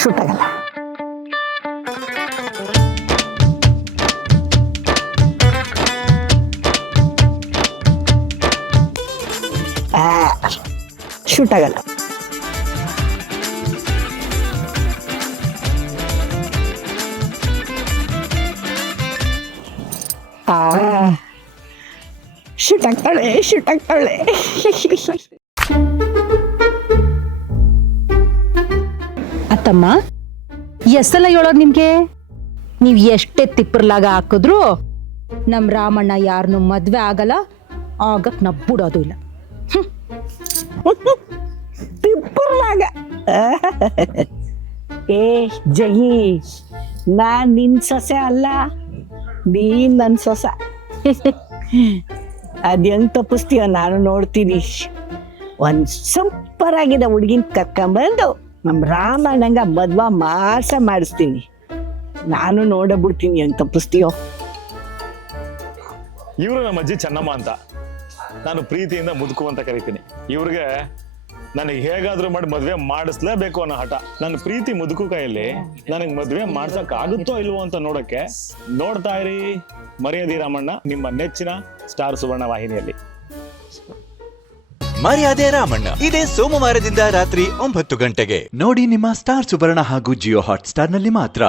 Shoot ಆಗಲ್ಲ. Shoot ಆಗಲ್ಲ. Shoot ಆಗ್ತಾಳೆ, ಶೂಟ್ ಆಗ್ತಾಳೆ. ಅತ್ತಮ್ಮ, ಎಷ್ಟೆಲ್ಲ ಹೇಳೋದು ನಿಮ್ಗೆ? ನೀವ್ ಎಷ್ಟೇ ತಿಪ್ಪರ್ಲಾಗ ಹಾಕಿದ್ರು ನಮ್ ರಾಮಣ್ಣ ಯಾರನ್ನು ಮದ್ವೆ ಆಗಲ್ಲ, ಆಗಕ್ ನಾ ಬಿಡೋದು ಇಲ್ಲ. ತಿಪ್ಪರ್ಲಾಗ ಏ ಜಗಿ, ನಾನ್ ನಿನ್ ಸೊಸೆ ಅಲ್ಲ, ನೀನ್ ನನ್ ಸೊಸ. ಅದ್ ಹೆಂಗ್ ತಪ್ಪಿಸ್ತೀಯ ನಾನು ನೋಡ್ತೀನಿ. ಒಂದ್ ಸೂಪರ್ ಆಗಿದೆ ಹುಡ್ಗಿನ್ ಕರ್ಕೊಂಬಂದು ನಮ್ ರಾಮಣ್ಣಂಗ ಮದ್ವಾ ಮಾಡಿಸ್ತೀನಿ. ನಾನು ನೋಡಬಿಡ್ತೀನಿ, ಹೆಂಗ್ ತಪ್ಪಿಸ್ತೀಯೋ. ಇವರು ನಮ್ಮ ಅಜ್ಜಿ ಚೆನ್ನಮ್ಮ ಅಂತ. ನಾನು ಪ್ರೀತಿಯಿಂದ ಮುದುಕು ಅಂತ ಕರಿತೀನಿ. ಇವ್ರಿಗೆ ನನಗೆ ಹೇಗಾದ್ರೂ ಮಾಡಿ ಮದ್ವೆ ಮಾಡಿಸ್ಲೇಬೇಕು ಅನ್ನೋ ಹಠ. ನನ್ನ ಪ್ರೀತಿ ಮುದುಕು ಕೈಯಲ್ಲಿ ನನಗೆ ಮದ್ವೆ ಮಾಡ್ಸಕ್ ಆಗುತ್ತೋ ಇಲ್ವೋ ಅಂತ ನೋಡಕ್ಕೆ ನೋಡ್ತಾ ಇರಿ ಮರ್ಯಾದೆ ರಾಮಣ್ಣ, ನಿಮ್ಮ ನೆಚ್ಚಿನ ಸ್ಟಾರ್ ಸುವರ್ಣ ವಾಹಿನಿಯಲ್ಲಿ. ಮರ್ಯಾದೆ ರಾಮಣ್ಣ ಇದೇ ಸೋಮವಾರದಿಂದ ರಾತ್ರಿ 9 ಗಂಟೆಗೆ ನೋಡಿ ನಿಮ್ಮ ಸ್ಟಾರ್ ಸುವರ್ಣ ಹಾಗೂ ಜಿಯೋ ಹಾಟ್ ಸ್ಟಾರ್ ನಲ್ಲಿ ಮಾತ್ರ.